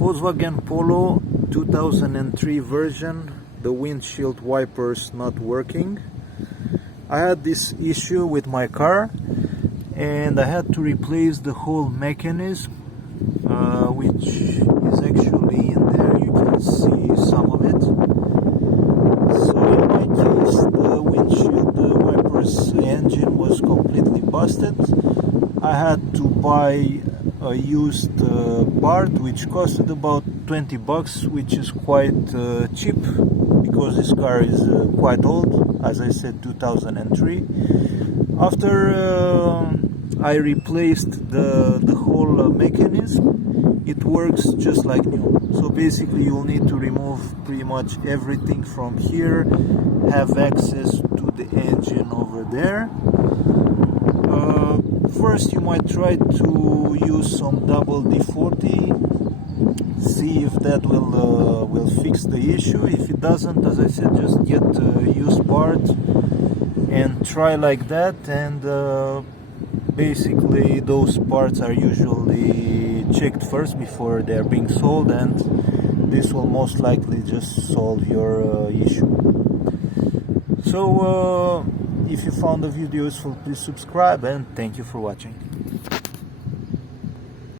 Volkswagen Polo 2003 version, the windshield wipers not working. I had this issue with my car and I had to replace the whole mechanism, which is actually in there. You can see some of it. So in my case, the windshield wipers engine was completely busted. I had to buy a used part which costed about 20 bucks, which is quite cheap because this car is quite old, as I said, 2003. After I replaced the whole mechanism, it works just like new. So basically you'll need to remove pretty much everything from here, have access to the engine over there. First you might try to use some double D40, see if that will fix the issue. If it doesn't, as I said, just get a used part and try like that, and basically those parts are usually checked first before they're being sold, and this will most likely just solve your issue. So if you found the video useful, please subscribe, and thank you for watching.